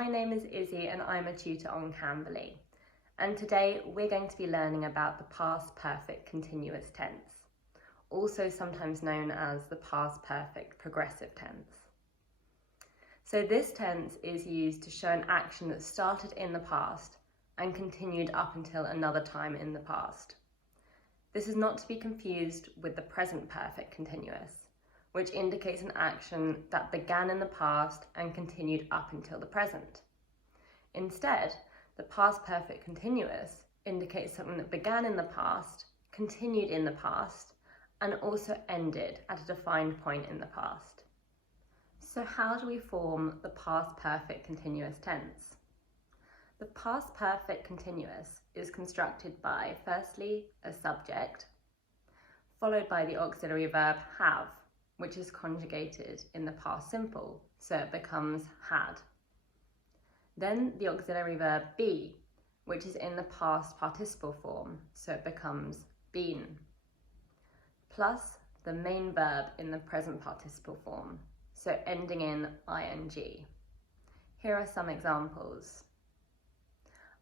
My name is Izzy and I'm a tutor on Cambly. And today we're going to be learning about the past perfect continuous tense, also sometimes known as the past perfect progressive tense. So this tense is used to show an action that started in the past and continued up until another time in the past. This is not to be confused with the present perfect continuous, which indicates an action that began in the past and continued up until the present. Instead, the past perfect continuous indicates something that began in the past, continued in the past, and also ended at a defined point in the past. So how do we form the past perfect continuous tense? The past perfect continuous is constructed by, firstly, a subject, followed by the auxiliary verb have, which is conjugated in the past simple, so it becomes had. Then the auxiliary verb be, which is in the past participle form, so it becomes been, plus the main verb in the present participle form, so ending in ing. Here are some examples.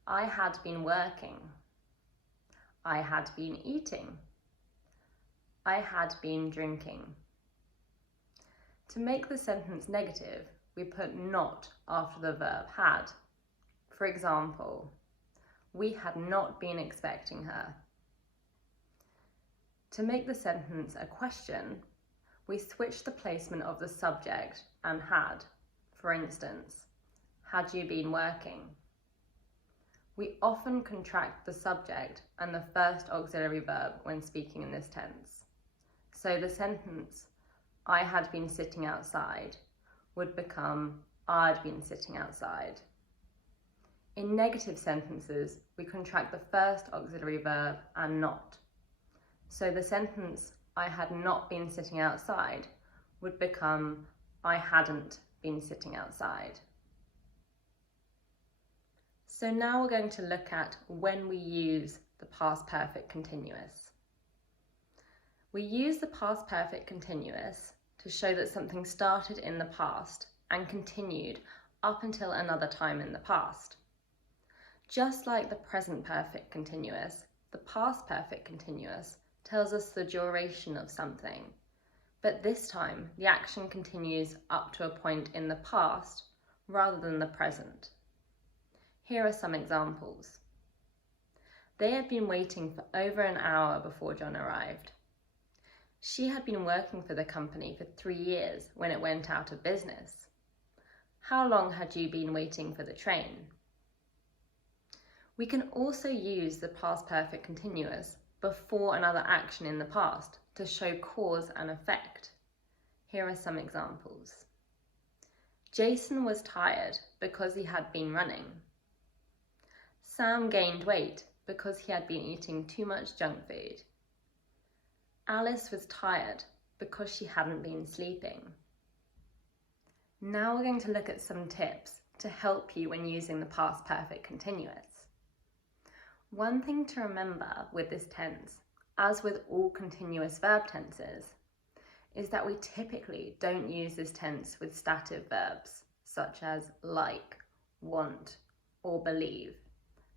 I had been working. I had been eating. I had been drinking. To make the sentence negative, we put not after the verb had. For example, we had not been expecting her. To make the sentence a question, we switch the placement of the subject and had. For instance, had you been working? We often contract the subject and the first auxiliary verb when speaking in this tense. So the sentence, I had been sitting outside, would become I'd been sitting outside. In negative sentences, we contract the first auxiliary verb and not. So the sentence, I had not been sitting outside, would become I hadn't been sitting outside. So now we're going to look at when we use the past perfect continuous. We use the past perfect continuous to show that something started in the past and continued up until another time in the past. Just like the present perfect continuous, the past perfect continuous tells us the duration of something, but this time the action continues up to a point in the past rather than the present. Here are some examples. They had been waiting for over an hour before John arrived. She had been working for the company for 3 years when it went out of business. How long had you been waiting for the train? We can also use the past perfect continuous before another action in the past to show cause and effect. Here are some examples. Jason was tired because he had been running. Sam gained weight because he had been eating too much junk food. Alice was tired because she hadn't been sleeping. Now we're going to look at some tips to help you when using the past perfect continuous. One thing to remember with this tense, as with all continuous verb tenses, is that we typically don't use this tense with stative verbs such as like, want, or believe.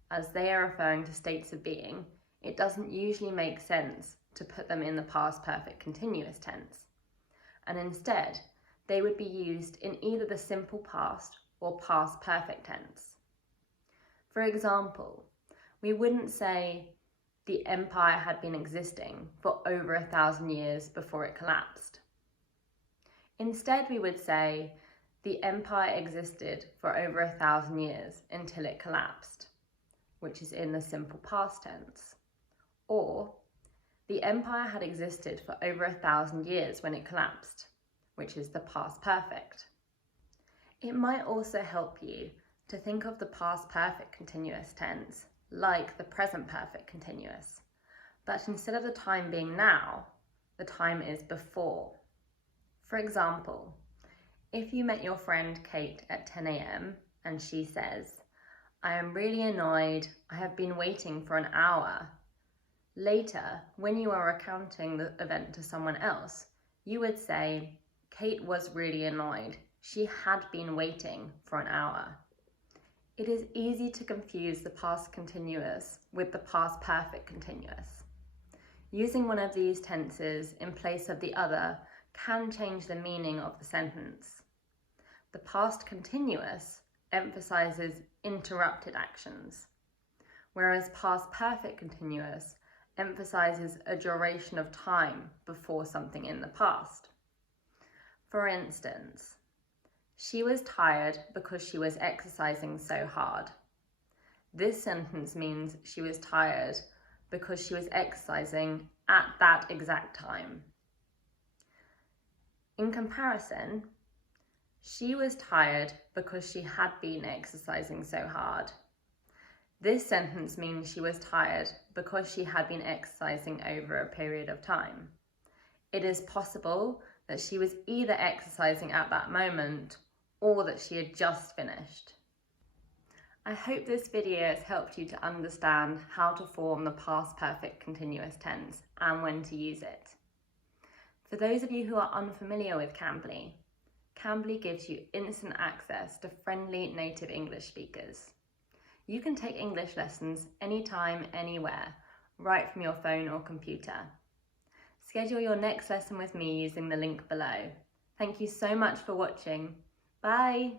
As they are referring to states of being, it doesn't usually make sense to put them in the past perfect continuous tense. And instead, they would be used in either the simple past or past perfect tense. For example, we wouldn't say the empire had been existing for over 1,000 years before it collapsed. Instead, we would say the empire existed for over 1,000 years until it collapsed, which is in the simple past tense. Or, the empire had existed for over 1,000 years when it collapsed, which is the past perfect. It might also help you to think of the past perfect continuous tense like the present perfect continuous, but instead of the time being now, the time is before. For example, if you met your friend Kate at 10 a.m. and she says, I am really annoyed, I have been waiting for an hour. Later, when you are recounting the event to someone else, you would say, Kate was really annoyed. She had been waiting for an hour. It is easy to confuse the past continuous with the past perfect continuous. Using one of these tenses in place of the other can change the meaning of the sentence. The past continuous emphasizes interrupted actions, whereas past perfect continuous emphasizes a duration of time before something in the past. For instance, she was tired because she was exercising so hard. This sentence means she was tired because she was exercising at that exact time. In comparison, she was tired because she had been exercising so hard. This sentence means she was tired because she had been exercising over a period of time. It is possible that she was either exercising at that moment or that she had just finished. I hope this video has helped you to understand how to form the past perfect continuous tense and when to use it. For those of you who are unfamiliar with Cambly, Cambly gives you instant access to friendly native English speakers. You can take English lessons anytime, anywhere, right from your phone or computer. Schedule your next lesson with me using the link below. Thank you so much for watching. Bye!